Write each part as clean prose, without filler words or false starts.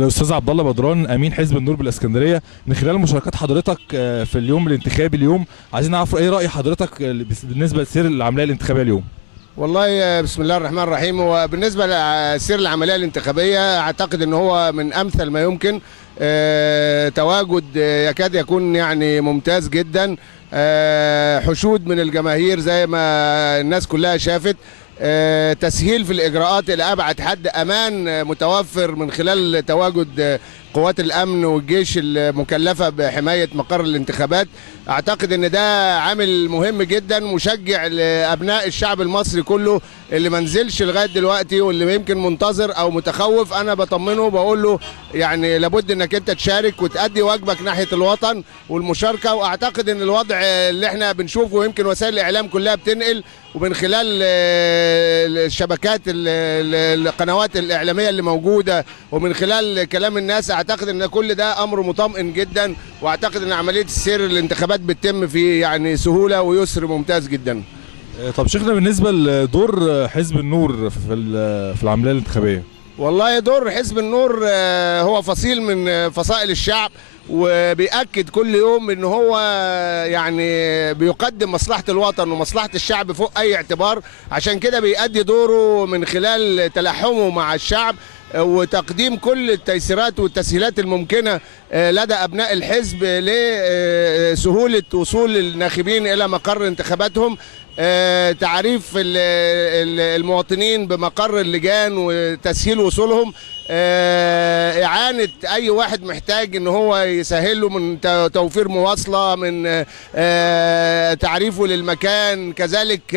الاستاذ عبد الله بدران امين حزب النور بالاسكندريه، من خلال مشاركات حضرتك في اليوم الانتخابي اليوم عايزين نعرف ايه راي حضرتك بالنسبه لسير العمليه الانتخابيه اليوم. والله بسم الله الرحمن الرحيم. وبالنسبه لسير العمليه الانتخابيه اعتقد ان هو من امثل ما يمكن. تواجد يكاد يكون يعني ممتاز جدا. حشود من الجماهير زي ما الناس كلها شافت. تسهيل في الإجراءات إلى أبعد حد، أمان متوفر من خلال تواجد قوات الأمن والجيش المكلفة بحماية مقر الانتخابات. أعتقد أن ده عامل مهم جدا مشجع لأبناء الشعب المصري كله اللي ما نزلش لغاية دلوقتي واللي يمكن منتظر أو متخوف. أنا بطمنه وبقول له يعني لابد أنك أنت تشارك وتأدي واجبك ناحية الوطن والمشاركة. وأعتقد أن الوضع اللي احنا بنشوفه يمكن وسائل الإعلام كلها بتنقل، ومن خلال الشبكات القنوات الإعلامية اللي موجودة ومن خلال كلام الناس، أعتقد أن كل ده أمر مطمئن جدا. وأعتقد أن عملية السير الانتخابات بتتم في يعني سهولة ويسر ممتاز جدا. طب شيخنا، بالنسبه لدور حزب النور في العمليه الانتخابيه. والله دور حزب النور هو فصيل من فصائل الشعب، وبيأكد كل يوم ان هو يعني بيقدم مصلحة الوطن ومصلحة الشعب فوق اي اعتبار. عشان كده بيأدي دوره من خلال تلاحمه مع الشعب وتقديم كل التيسيرات والتسهيلات الممكنة لدى أبناء الحزب لسهولة وصول الناخبين إلى مقر انتخاباتهم. تعريف المواطنين بمقر اللجان وتسهيل وصولهم. إعانة أي واحد محتاج إن هو يسهل له من توفير مواصلة، من تعريفه للمكان، كذلك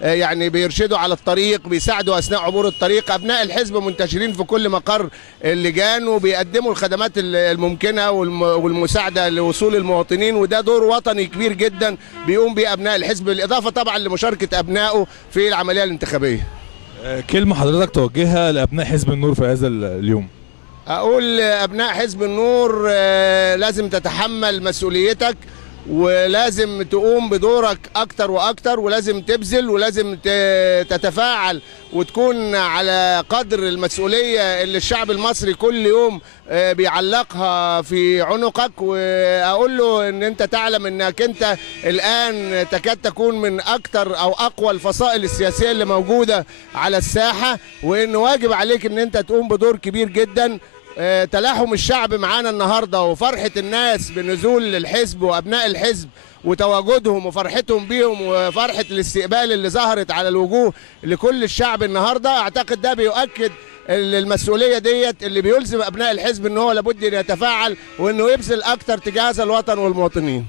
يعني بيرشدوا على الطريق، بيساعدوا أثناء عبور الطريق. أبناء الحزب منتشرين في كل مقر اللجان وبيقدموا الخدمات الممكنة والمساعدة لوصول المواطنين، وده دور وطني كبير جدا بيقوم به أبناء الحزب، بالإضافة طبعا لمشاركة أبنائه في العملية الانتخابية. كلمة حضرتك توجهها لأبناء حزب النور في هذا اليوم. أقول أبناء حزب النور لازم تتحمل مسؤوليتك، ولازم تقوم بدورك أكتر وأكتر، ولازم تبذل، ولازم تتفاعل وتكون على قدر المسؤولية اللي الشعب المصري كل يوم بيعلقها في عنقك. وأقول له أن أنت تعلم أنك أنت الآن تكاد تكون من أكتر أو أقوى الفصائل السياسية اللي موجودة على الساحة، وأن واجب عليك أن أنت تقوم بدور كبير جدا. تلاحم الشعب معانا النهارده وفرحة الناس بنزول الحزب وأبناء الحزب وتواجدهم وفرحتهم بيهم وفرحة الاستقبال اللي ظهرت على الوجوه لكل الشعب النهارده، أعتقد ده بيؤكد المسؤولية ديت اللي بيلزم أبناء الحزب إن هو لابد أن يتفاعل وإنه يبذل أكتر تجاه الوطن والمواطنين.